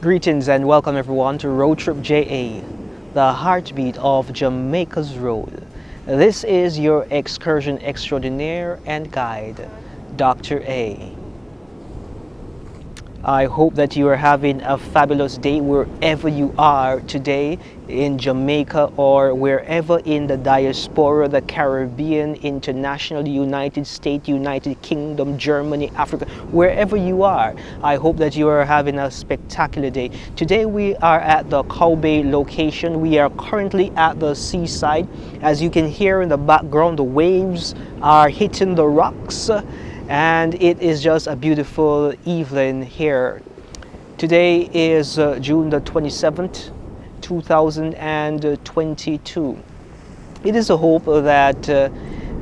Greetings and welcome everyone to RoadTripja, the heartbeat of Jamaica's road. This is your excursion extraordinaire and guide, Dr. A. I hope that you are having a fabulous day wherever you are today in Jamaica or wherever in the diaspora, the Caribbean, international, United States, United Kingdom, Germany, Africa, wherever you are. I hope that you are having a spectacular day. Today we are at the Kaube location. We are currently at the seaside. As you can hear in the background, the waves are hitting the rocks. And it is just a beautiful evening here. Today is June the 27th, 2022. It is a hope that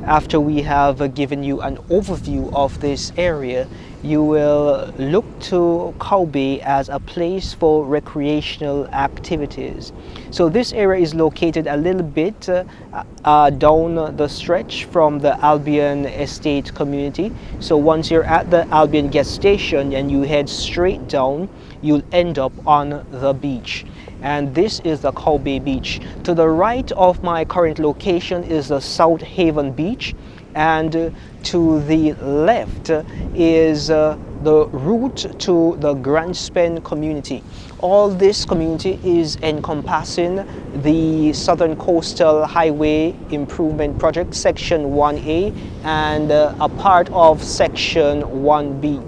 after we have given you an overview of this area, you will look to Kaube as a place for recreational activities. So this area is located a little bit down the stretch from the Albion Estate community. So once you're at the Albion gas station and you head straight down, you'll end up on the beach. And this is the Kaube beach. To the right of my current location is the South Haven beach, and to the left is the route to the Grand Spen community. All this community is encompassing the Southern Coastal Highway Improvement Project Section 1A and a part of Section 1B.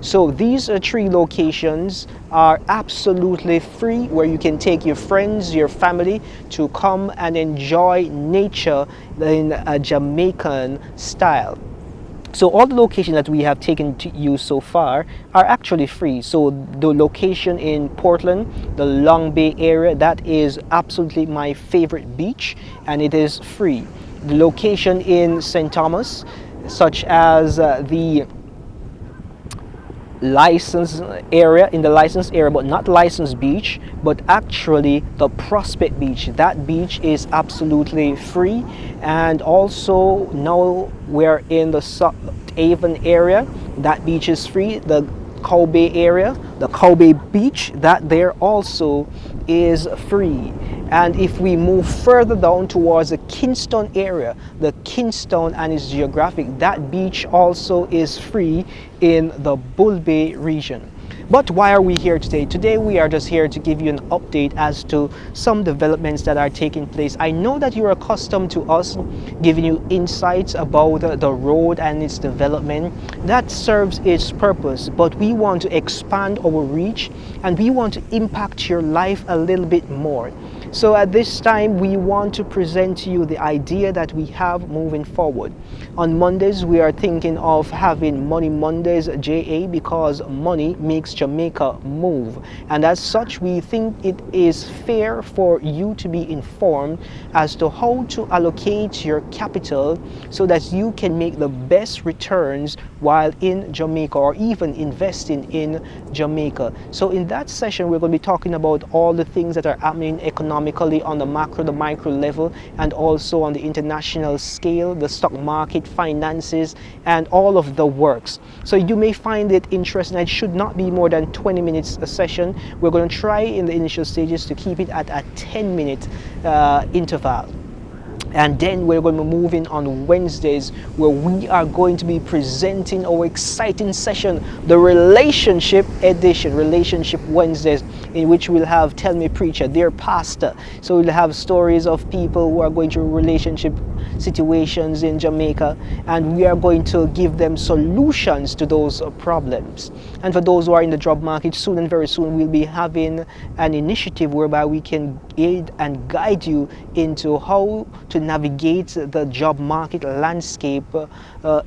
So these three locations are absolutely free, where you can take your friends, your family to come and enjoy nature in a Jamaican style. So all the locations that we have taken to you so far are actually free. So the location in Portland, the Long Bay area, that is absolutely my favorite beach, and it is free. The location in St. Thomas, such as the licensed area, in the licensed area but not licensed beach, but actually the Prospect Beach, that beach is absolutely free. And also now we're in the South Haven area, that beach is free. The Kaube area, the Kaube beach, that there also is free. And if we move further down towards the Kingston area, the Kingston and its geographic, that beach also is free in the Bull Bay region. But why are we here today? Today we are just here to give you an update as to some developments that are taking place. I know that you're accustomed to us giving you insights about the road and its development. That serves its purpose, but we want to expand our reach and we want to impact your life a little bit more. So at this time, we want to present to you the idea that we have moving forward. On Mondays, we are thinking of having Money Mondays JA, because money makes Jamaica move. And as such, we think it is fair for you to be informed as to how to allocate your capital so that you can make the best returns while in Jamaica, or even investing in Jamaica. So in that session, we're going to be talking about all the things that are happening economically on the macro, the micro level, and also on the international scale, the stock market, finances, and all of the works. So you may find it interesting. It should not be more than 20 minutes a session. We're going to try in the initial stages to keep it at a 10-minute interval. And then we're going to be moving on Wednesdays, where we are going to be presenting our exciting session, the Relationship Edition, Relationship Wednesdays, in which we'll have Tell Me Preacher, their pastor. So we'll have stories of people who are going through relationship situations in Jamaica, and we are going to give them solutions to those problems. And for those who are in the job market, soon and very soon we'll be having an initiative whereby we can aid and guide you into how to navigate the job market landscape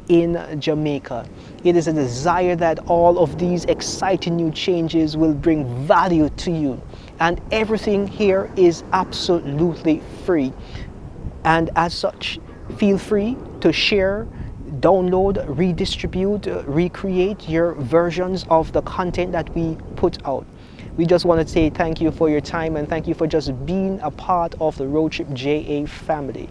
in Jamaica. It is a desire that all of these exciting new changes will bring value to you, and everything here is absolutely free. And as such, feel free to share, download, redistribute, recreate your versions of the content that we put out. We just want to say thank you for your time, and thank you for just being a part of the RoadTripja family.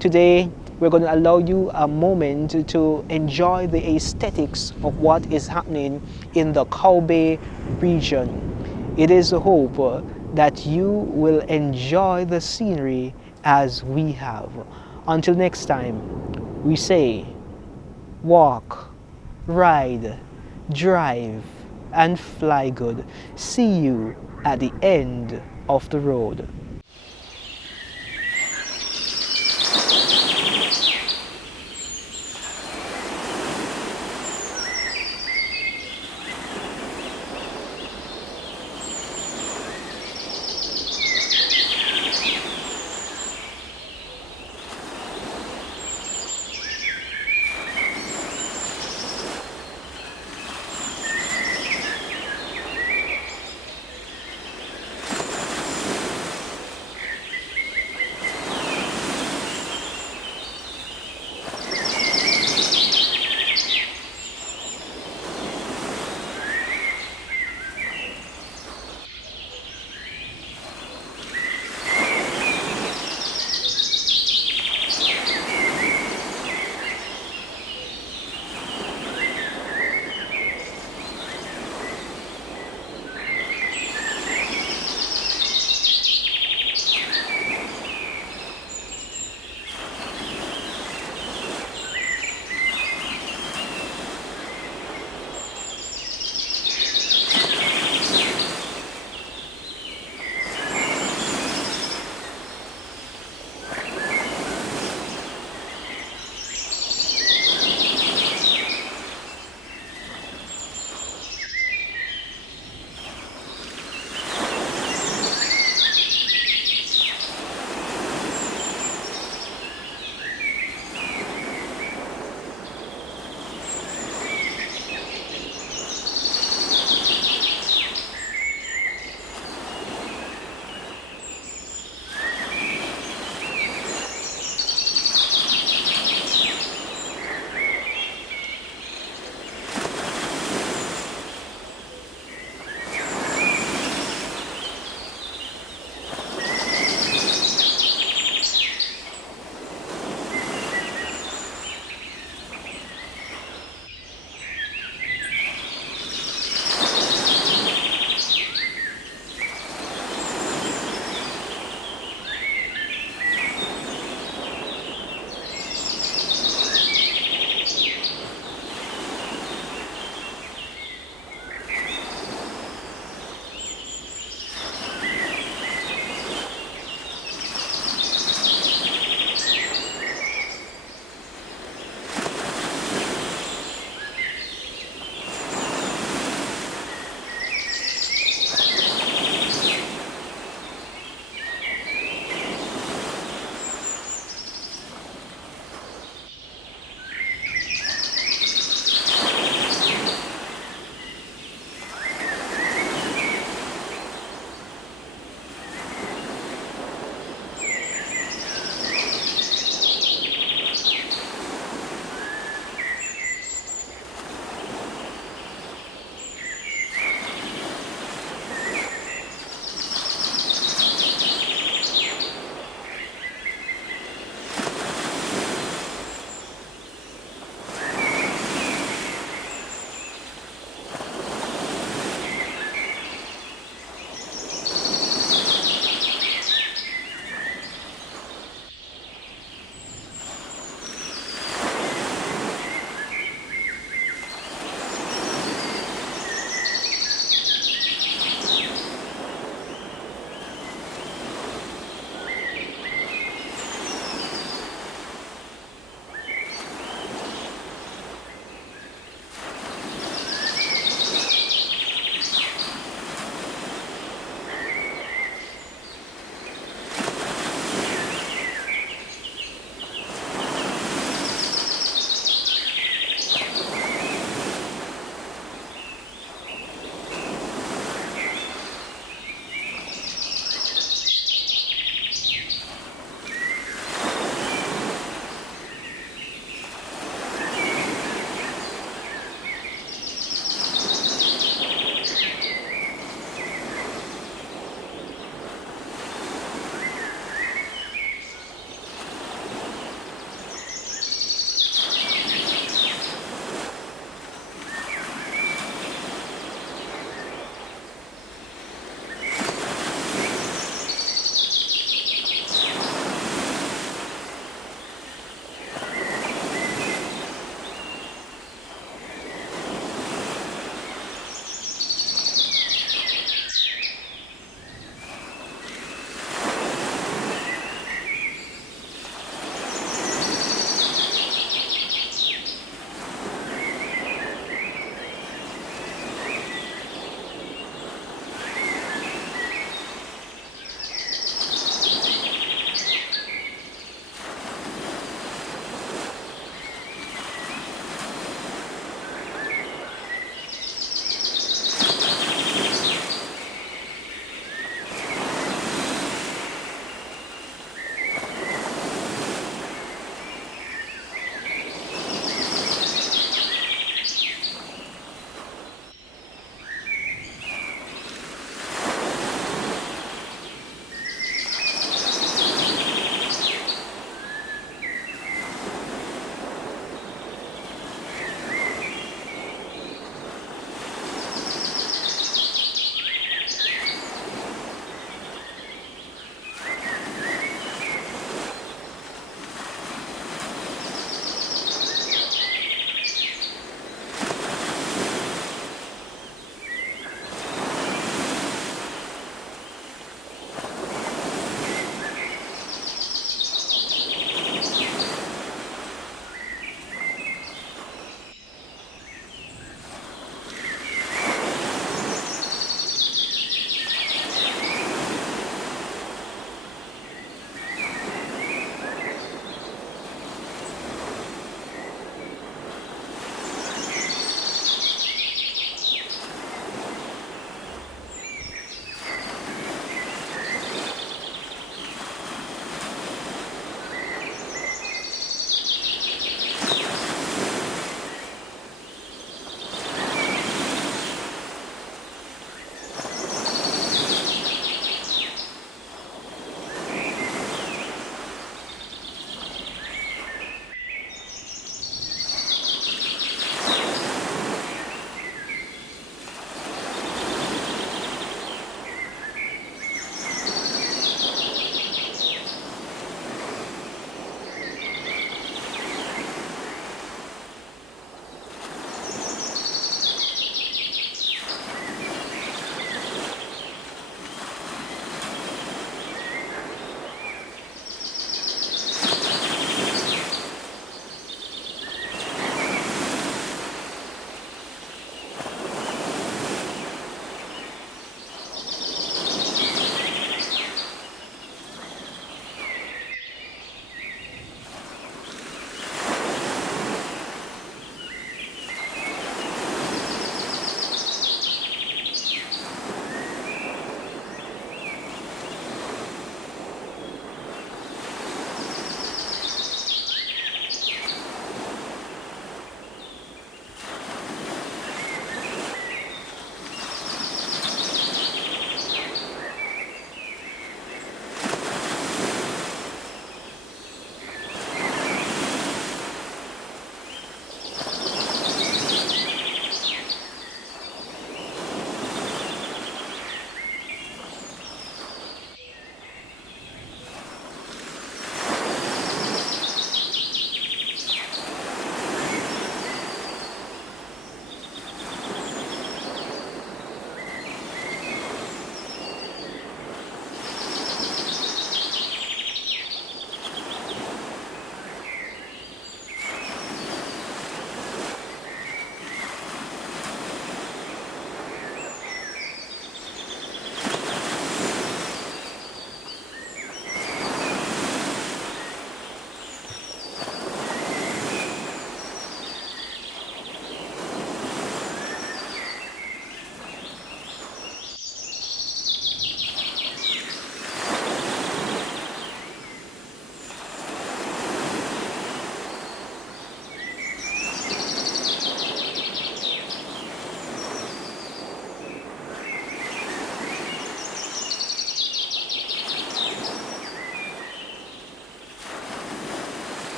Today, we're going to allow you a moment to enjoy the aesthetics of what is happening in the Kaube region. It is a hope that you will enjoy the scenery as we have. Until next time, we say walk, ride, drive, and fly good. See you at the end of the road.